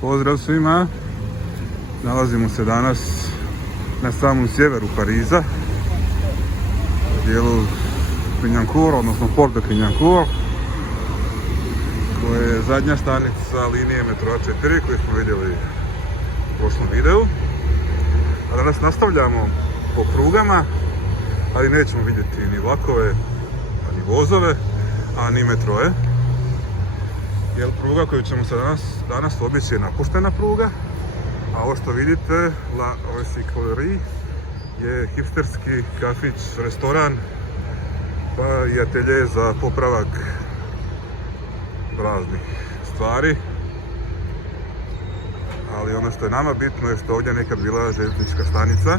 Pozdrav svima. Nalazimo se danas na samom sjeveru Pariza, u dijelu Clignancourt, odnosno Port de Clignancourt, koja je zadnja stanica linije metroa 4 koju smo vidjeli u prošlom videu. A danas nastavljamo po prugama, ali nećemo vidjeti ni vlakove, ni vozove, a ni metroe. Jer pruga koju ćemo se danas obići je napuštena pruga, a ovo što vidite, La Recyclerie, je hipsterski kafić, restoran, pa i atelje za popravak raznih stvari. Ali ono što je nama bitno je što ovdje nekad bila željeznička stanica.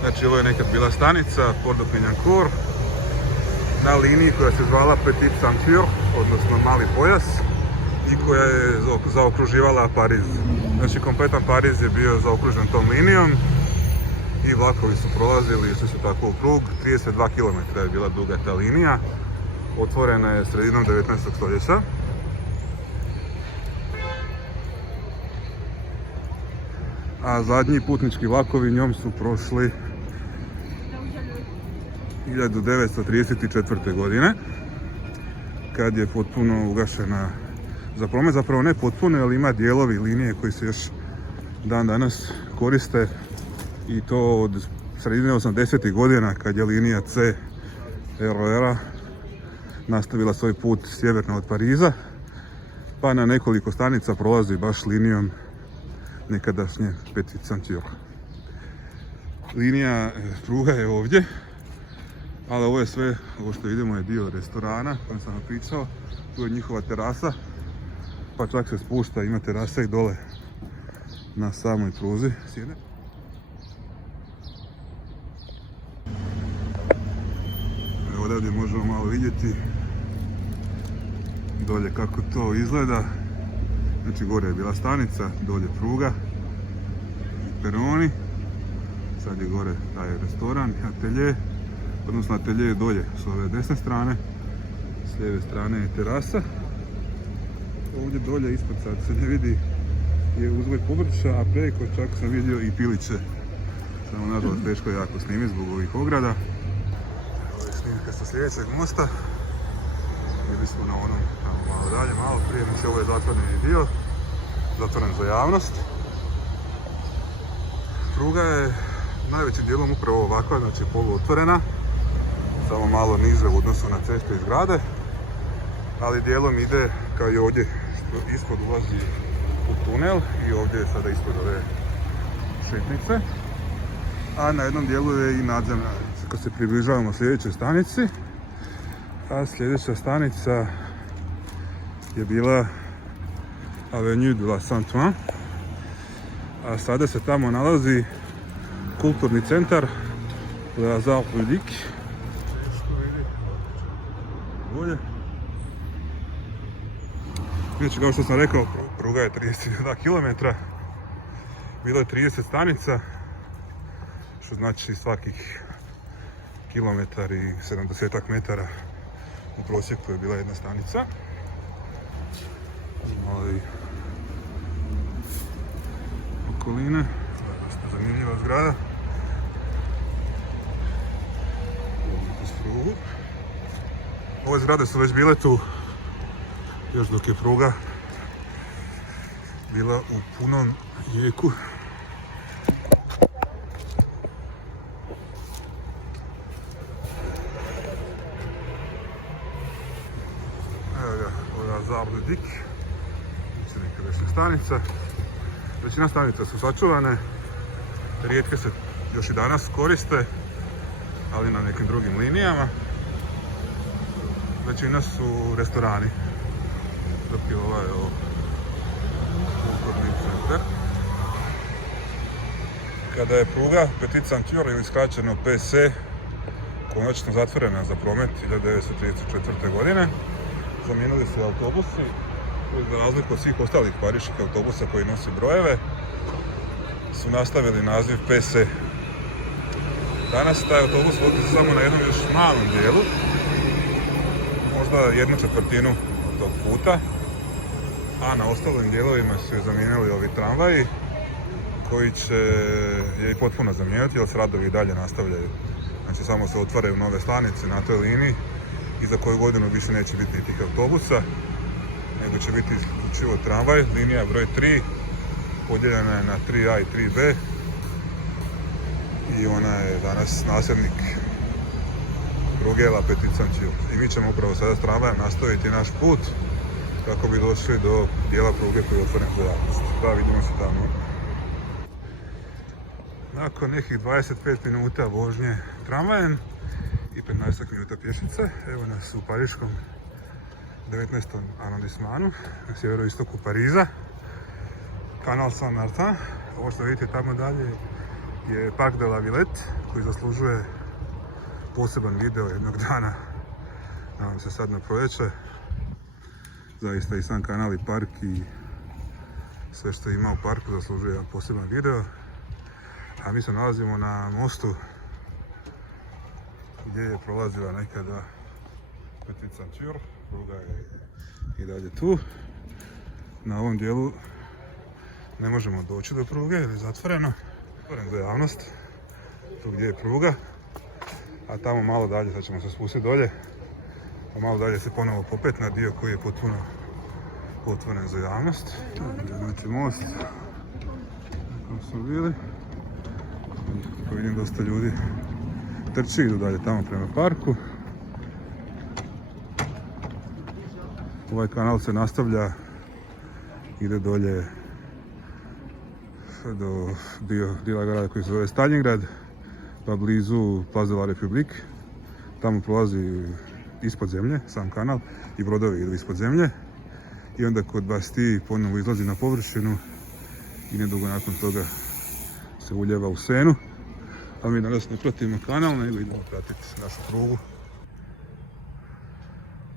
Znači ovo je nekad bila stanica Port de Clignancourt na liniji koja se zvala Petite Ceinture, odnosno mali pojas, i koja je zaokruživala Pariz. Znači kompletan Pariz je bio zaokružen tom linijom i vlakovi su prolazili, išli su tako u krug. 32 km je bila duga ta linija, otvorena je sredinom 19. stoljeća. A zadnji putnički vlakovi njom su prošli 1934. godine, kad je potpuno ugašena za promet, zapravo ne potpuno, ali ima dijelovi linije koji se još dan danas koriste, i to od sredine 80. godina, kad je linija C RER-a nastavila svoj put sjeverno od Pariza, pa na nekoliko stanica prolazi baš linijom nekadašnje Petite Ceinture. Linija pruga je ovdje, ali ovo je sve, ovo što vidimo je dio restorana kojem sam vam pričao. Tu je njihova terasa, pa čak se spušta, ima terasa i dole na samoj pruzi sjede. Evo ovdje možemo malo vidjeti dolje kako to izgleda. Znači gore je bila stanica, dolje pruga i peroni. Sad je gore taj restoran i atelje, odnosno atelje je dolje s ove desne strane, s lijeve strane je terasa. Ovdje dolje ispod sad se ne vidi je uzgoj povrća, a preko čak sam vidio i piliće. Samo nažalost teško je jako snimiti zbog ovih ograda. Ovo je snimka sa sljedećeg mosta. Bili smo na onom tamo malo dalje, malo prije, znači ovo je zatvoreni dio, zatvoren za javnost. Pruga je najvećim dijelom upravo ovakva, znači poluotvorena, samo malo niže u odnosu na cestu i zgrade, ali dijelom ide kao i ovdje što ispod ulazi u tunel, i ovdje je sada ispod ove šetnice, a na jednom dijelu je i nadzemna. Kad se približavamo sljedećoj stanici, a sljedeća stanica je bila Avenue de la Saint-Ouen, a sada se tamo nalazi kulturni centar Le Hasard Ludique. Znači, kao što sam rekao, pruga je 32 km, bilo je 30 stanica, što znači svakih kilometar i 70 metara u prosjeku je bila jedna stanica. Malo i okoline, zanimljiva zgrada. Ove zgrade su već bile tu još dok je pruga bila u punom jeku. Evo ga, ovo je Hasard Ludique, znači nekadašnja stanica. Većina stanica su sačuvane, rijetke se još i danas koriste, ali na nekim drugim linijama. Većina su restorani, dok je ovaj kulturni centar. Kada je pruga Petite Ceinture, ili skraćeno PC, konačno zatvorena za promet 1934. godine, zamijenili se autobusi, za razliku od svih ostalih pariških autobusa koji nosi brojeve, su nastavili naziv PC. Danas taj autobus vozi samo na jednom još malom dijelu, možda 1/4 tog puta, a na ostalim dijelovima su je zamijenili ovi tramvaji koji će je i potpuno zamijeniti jer se radovi i dalje nastavljaju. Znači samo se otvaraju nove stanice na toj liniji i za koju godinu više neće biti tih autobusa, nego će biti isključivo tramvaj. Linija broj 3 podijeljena je na 3A i 3B i ona je danas nasljednik pruge La Petite-Ceinture. I mi ćemo upravo sada s tramvajem nastaviti naš put kako bi došli do dijela pruge koji je otvoren za javnost. Da, vidimo se tamo. Nakon nekih 25 minuta vožnje tramvajem i 15 minuta pješice, evo nas u pariškom 19. arondismanu na sjeveroistoku Pariza, kanal Saint-Martin. Ovo što vidite tamo dalje je Parc de la Villette koji zaslužuje poseban video jednog dana. Nadam se sad na proljeće. Zaista i sam kanal i park i sve što ima u parku zaslužuje jedan poseban video. A mi se nalazimo na mostu gdje je prolazila nekada Petite-Ceinture. Pruga je i dalje tu. Na ovom dijelu ne možemo doći do pruge jer je zatvoreno. Zatvoren za javnost. Tu gdje je pruga. A tamo malo dalje, sad ćemo se spustiti dolje. A malo dalje se ponovo popet na dio koji je potpuno otvoren za javnost. Znači most. Kako smo bili. Kako vidim dosta ljudi trči, idu dalje tamo prema parku. Ovaj kanal se nastavlja, ide dolje do dijela grada koji se zove Stalingrad, pa blizu Place de la République. Tamo prolazi ispod zemlje, sam kanal, i brodovi idu ispod zemlje. I onda kod Bastille ponovo izlazi na površinu i nedugo nakon toga se uljeva u Senu. A mi danas ne pratimo kanal, nego idemo pratiti našu prugu.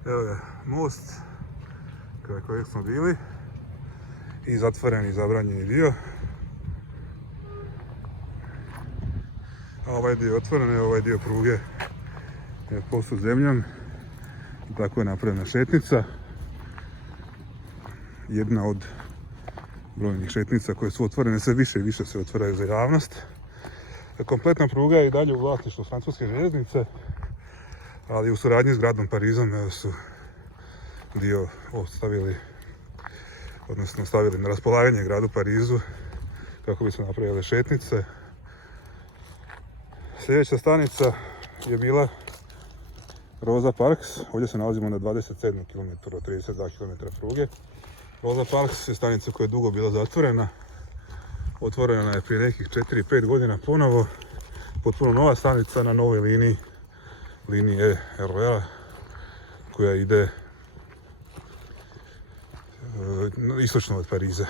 Evo je most kraj kojeg smo bili i zatvoren i zabranjeni dio. A ovaj dio je otvoren, evo ovaj dio pruge je posut zemljom i tako je napravljena šetnica. Jedna od brojnih šetnica koje su otvorene, sve više i više se otvaraju za javnost. Kompletna pruga je i dalje u vlasništvu francuske željeznice, ali u suradnji s gradom Parizom su dio ostavili, odnosno stavili na raspolaganje gradu Parizu kako bi se napravile šetnice. Sljedeća stanica je bila Rosa Parks, ovdje se nalazimo na 27 km od 32 km pruge. Rosa Parks je stanica koja je dugo bila zatvorena. Otvorena je prije nekih 4-5 godina ponovo. Potpuno nova stanica na novoj liniji RER koja ide istočno od Pariza.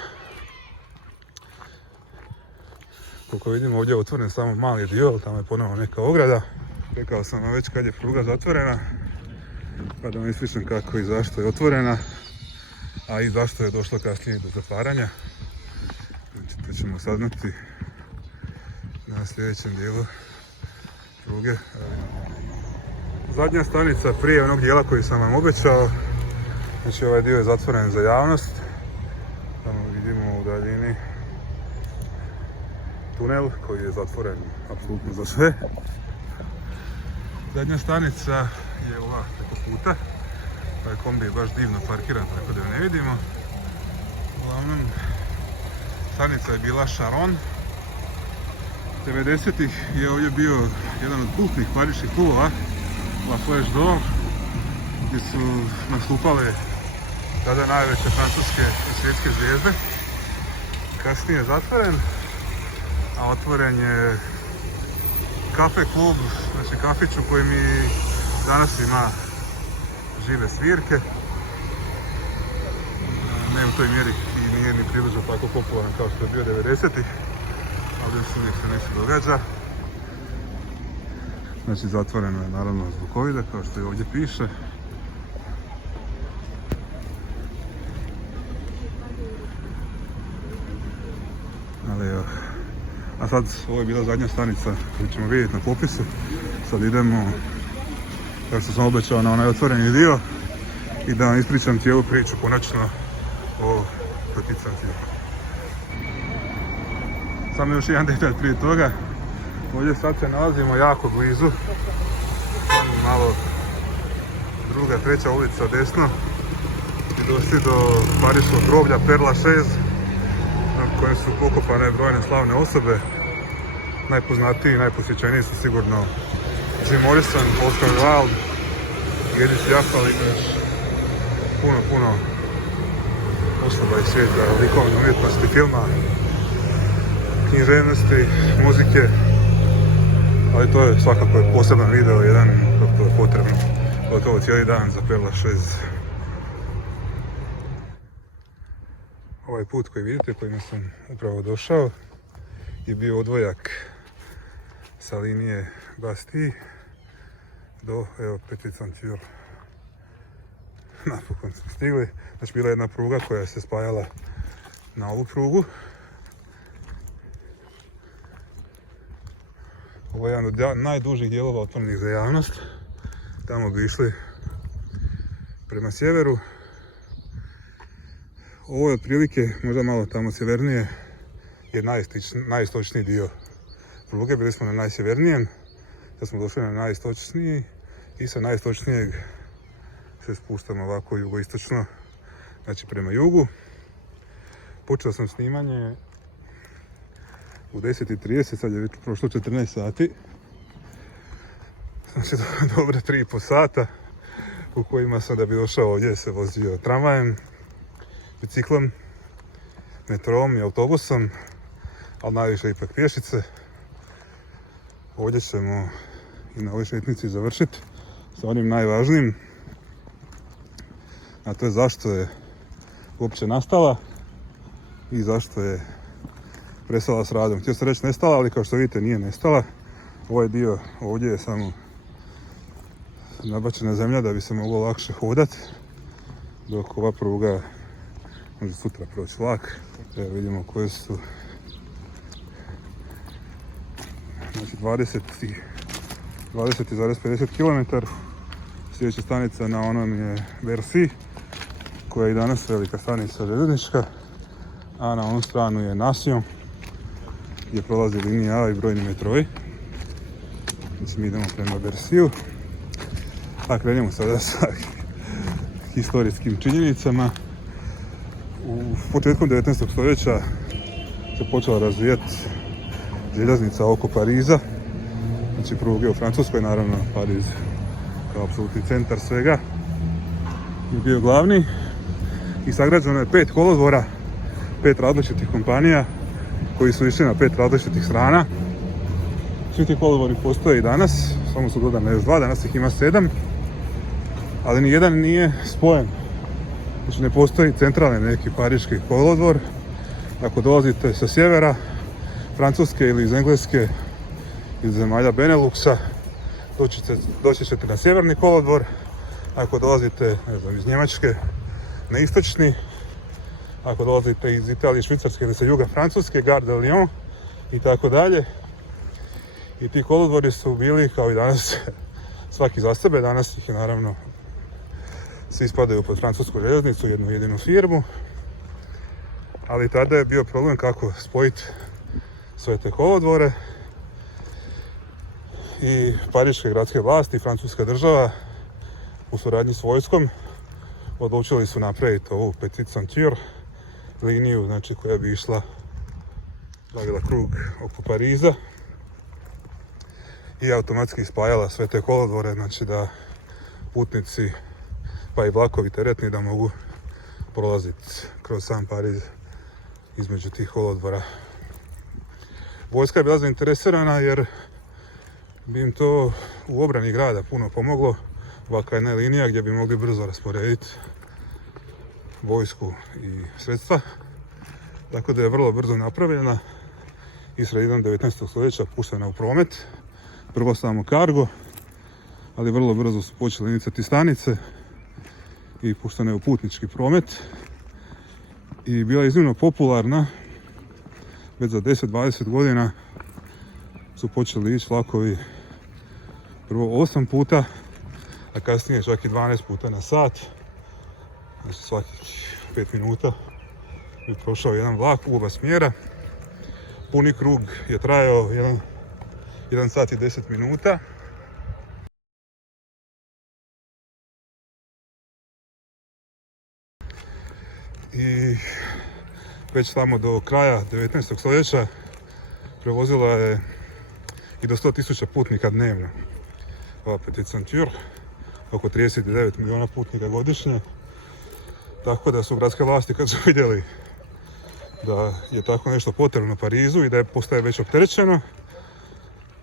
Koliko vidimo ovdje je otvoren samo mali dio, ali tamo je ponovo neka ograda. Rekao sam vam već kad je pruga zatvorena, pa da vam ispričam kako i zašto je otvorena, a i zašto je došlo kasnije do zatvaranja. Znači, to ćemo saznati na sljedećem dijelu pruge. Zadnja stanica prije onog dijela koji sam vam obećao. Znači, ovaj dio je zatvoren za javnost. Tamo vidimo u daljini tunel koji je zatvoren apsolutno za sve. Zadnja stanica je ova preko puta. Ovaj kombi je baš divno parkiran, tako da ju ne vidimo. Uglavnom, stanica je bila Charon. 90-ih je ovdje bio jedan od kultnih pariških klubova, La Flèche d'Or, gdje su nastupale tada najveće francuske i svjetske zvijezde. Kasnije je zatvoren, a otvoren je kafe klub, znači kafić u kojem i danas ima žive svirke. Ne u toj mjeri i nije ni približno tako popularan kao što je bio 90-ih, ali još uvijek se nešto događa. Znači zatvoreno je naravno zbog covida, kao što i ovdje piše. Ali evo. A sad, ovo je bila zadnja stanica koju ćemo vidjeti na popisu. Sad idemo, kao što sam obećao, na onaj otvoreni dio i da vam ispričam cijelu priču konačno o poticanju. Samo još jedan detalj prije toga. Ovdje sad se nalazimo jako blizu. Malo druga, treća ulica desno. I došli do pariškog groblja Père Lachaise, na kojem su pokopane brojne slavne osobe. Najpoznatiji i najposjećeniji su sigurno Jim Morrison, Oscar Wilde, Edith Piaf, ali puno osoba iz svijeta likovne umjetnosti, filma, književnosti, muzike. Ali to je svakako poseban video, jedan kako je potrebno gotovo cijeli dan za Père Lachaise. Ovaj put koji vidite, kojima sam upravo došao, je bio odvojak sa linije Bastille do Petit Saint-Cyr. Napokon smo stigli. Znači bila je jedna pruga koja se spajala na ovu prugu. Ovo je jedan od najdužih dijelova otvorenih za javnost. Tamo bi išli prema sjeveru. Ovo je otprilike, možda malo tamo sjevernije, je najistočniji dio pruge. Bili smo na najsjevernijem, sad smo došli na najistočniji i sa najistočnijeg se spuštamo ovako jugoistočno, znači prema jugu. Počeo sam snimanje u 10:30, sad je već prošlo 14 sati. Znači dobre 3,5 sata u kojima sam, da bi došao ovdje, se vozio tramvajem, biciklom, metrom i autobusom, ali najviše ipak pješice. Ovdje ćemo i na ovoj šetnici završiti sa onim najvažnijim, a to je zašto je uopće nastala i zašto je prestala s radom. Htio sam reći nestala, ali kao što vidite nije nestala. Ovaj dio ovdje je samo nabačena zemlja da bi se moglo lakše hodati, dok ova pruga može sutra proći vlak. Evo vidimo koje su, znači 20,50 km. Sljedeća stanica na onom je Bercy, koja je i danas velika stanica željeznička, a na onu stranu je Nation, gdje prolazi linija A i brojni metrovi. Znači mi idemo prema Bercyu. A krenemo sada sa historijskim činjenicama. U početkom 19. stoljeća se počela razvijati željeznica oko Pariza. Znači pruge u Francuskoj, naravno Pariz kao apsolutni centar svega je bio glavni. I sagrađeno je 5 kolodvora, 5 različitih kompanija koji su išli na 5 različitih strana. Svi ti kolodvori postoje i danas, samo su dodane još 2, danas ih ima 7, ali nijedan nije spojen. Znači ne postoji centralni neki pariški kolodvor. Ako dolazite sa sjevera Francuske ili iz Engleske, iz zemalja Beneluxa, doći ćete na sjeverni kolodvor. Ako dolazite, ne znam, iz Njemačke, na istočni. Ako dolazite iz Italije, Švicarske ili sa juga Francuske, Gare de Lyon i tako dalje. I ti kolodvori su bili kao i danas svaki za sebe. Danas ih je naravno svi spadaju pod francusku željeznicu, jednu jedinu firmu. Ali tada je bio problem kako spojiti sve te kolodvore. I pariške gradske vlasti i francuska država u suradnji s vojskom odlučili su napraviti ovu Petit Saint-Cyr liniju, znači koja bi išla, pravila krug oko Pariza i automatski spajala sve te kolodvore, znači da putnici pa i vlakovi teretni da mogu prolaziti kroz sam Pariz između tih kolodvora. Vojska je bila zainteresirana jer bi im to u obrani grada puno pomoglo, ovakva jedna linija gdje bi mogli brzo rasporediti vojsku i sredstva. Tako da je vrlo brzo napravljena i sredinom 19. stoljeća puštena u promet. Prvo samo kargo, ali vrlo brzo su počeli nicati stanice i puštena je u putnički promet. I bila je iznimno popularna, već za 10-20 godina su počeli ići vlakovi prvo 8 puta, a kasnije čak i 12 puta na sat. Znači svakih 45 minuta bi prošao jedan vlak u oba smjera. Puni krug je trajao 1 sat i 10 minuta. I već tamo do kraja 19. stoljeća prevozila je i do 100.000 putnika dnevno. Ova Petite Ceinture, oko 39 milijuna putnika godišnje. Tako da su gradske vlasti, kad su vidjeli da je tako nešto potrebno Parizu i da je postaje već opterećeno,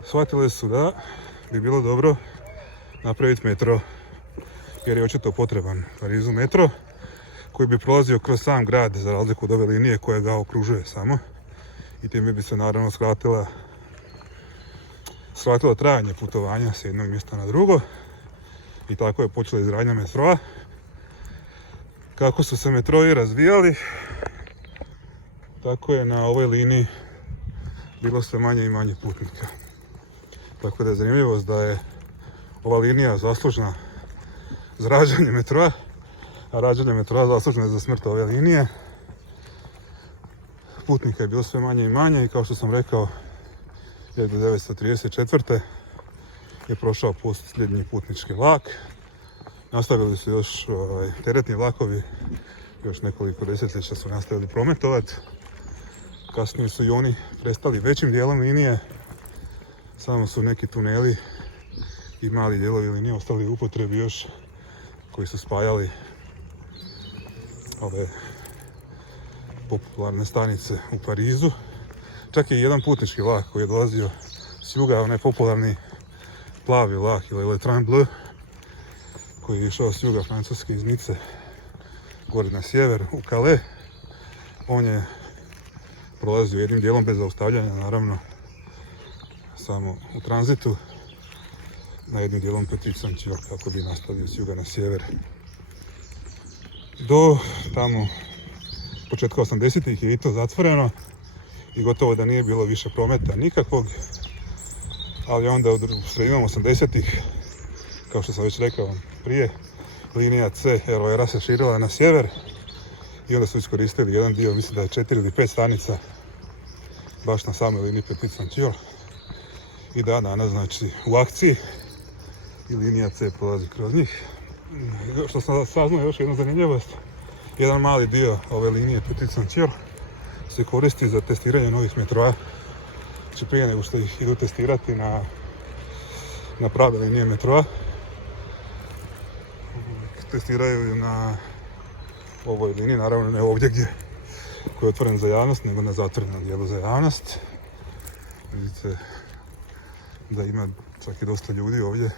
shvatili su da bi bilo dobro napraviti metro, jer je očito potreban Parizu metro koji bi prolazio kroz sam grad, za razliku od ove linije koja ga okružuje samo, i time bi se naravno skratilo trajanje putovanja s jednog mjesta na drugo. I tako je počela izgradnja metroa. Kako su se metroi razvijali, tako je na ovoj liniji bilo sve manje i manje putnika. Tako da je zanimljivost da je ova linija zaslužna za rađanje metroa, a rađanje metroa zaslužno je za smrt ove linije. Putnika je bilo sve manje i manje i kao što sam rekao, 1934. je prošao posljednji putnički vlak. Nastavili su još teretni vlakovi, još nekoliko desetljeća su nastavili prometovati. Kasnije su i oni prestali većim dijelom linije, samo su neki tuneli i mali dijelovi linije ostali u upotrebi još, koji su spajali ove popularne stanice u Parizu. Čak je jedan putnički vlak koji je dolazio s juga, onaj popularni plavi vlak ili Le Train Bleu, koji je išao s juga Francuske iz Nice gore na sjever u Calais. On je prolazio jednim dijelom bez zaustavljanja, naravno samo u tranzitu, na jednim dijelom Petite Ceinture kako bi nastavio s juga na sjever. Do tamo početka 80-ih je i to zatvoreno i gotovo da nije bilo više prometa nikakvog, ali onda u sredinom 80-ih, kao što sam već rekao prije, linija C RER-a se širila na sjever i onda su iskoristili jedan dio, mislim da je 4 ili 5 stanica baš na samoj liniji Petite Ceinture i da danas znači u akciji i linija C prolazi kroz njih. Što sam saznao još jednu zanimljivost, jedan mali dio ove linije Petite Ceinture se koristi za testiranje novih metroa. Znači prije nego što ih idu testirati na prave linije metroa, testiraju na ovoj liniji, naravno ne ovdje koji je otvoren za javnost, nego na zatvorenom dijelu za javnost. Vidite da ima čak i dosta ljudi ovdje,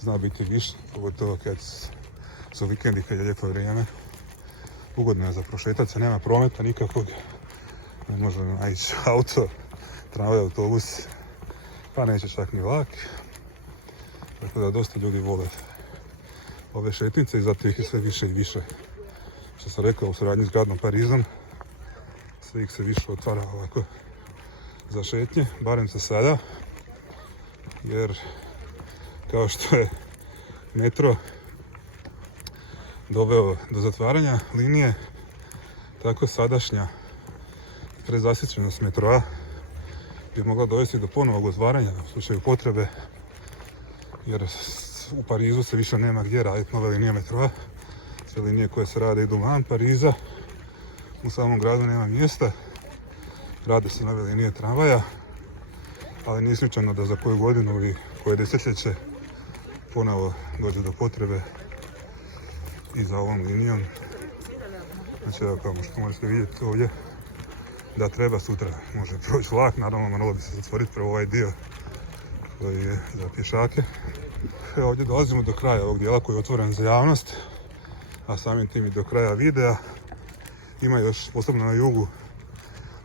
zna biti više, pogotovo kad su vikendi, kad je lijepo vrijeme. Ugodno je za prošetati se, nema prometa nikakvog, ne može naići auto, tramvaj, autobus, pa neće čak ni vlak. Tako da dosta ljudi vole ove šetnice i zato ih je sve više i više. Što sam rekao, u suradnji s gradom Parizom, sve ih se više otvara ovako za šetnje, barem za sada, jer kao što je metro doveo do zatvaranja linije, tako sadašnja prezasićenost metroa bi mogla dovesti do ponovnog otvaranja u slučaju potrebe, jer u Parizu se više nema gdje raditi nove linije metroa. Sve linije koje se rade idu van Pariza, u samom gradu nema mjesta, rade se nove linije tramvaja, ali nije isključeno da za koju godinu ili koje desetljeće ponovo dođe do potrebe i za ovom linijom. Znači evo kao što možete vidjeti ovdje da treba sutra može proći vlak, naravno moralo bi se zatvoriti prvo ovaj dio koji je za pješake. Evo ovdje dolazimo do kraja ovog dijela koji je otvoren za javnost, a samim tim i do kraja videa. Ima još posebno na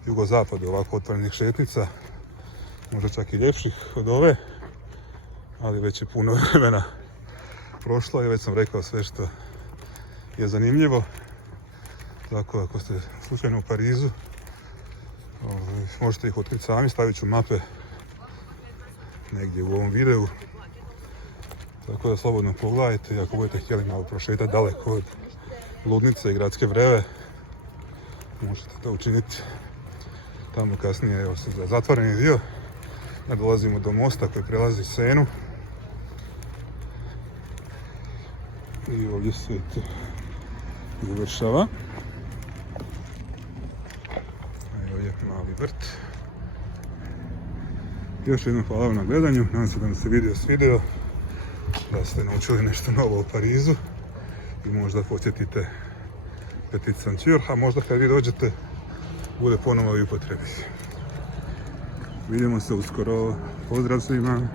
jugozapadu ovako otvorenih šetnica, možda čak i ljepših od ove, ali već je puno vremena prošlo i već sam rekao sve što je zanimljivo. Tako ako ste slučajno u Parizu, možete ih otkriti sami, stavit ću mape negdje u ovom videu. Tako da slobodno pogledajte i ako budete htjeli malo prošetati daleko od ludnice i gradske vreve. Možete to učiniti tamo kasnije, evo se za zatvoreni dio. Dolazimo do mosta koji prelazi Senu. I ovdje se to završava. Evo je mali vrt. Još jednom hvala vam na gledanju. Nadam se da vam se video svidio. Da ste naučili nešto novo o Parizu. I možda posjetite Petit Saint-Cyr, a možda kad vi dođete bude ponovo i upotrebi. Vidimo se uskoro. Pozdrav svima!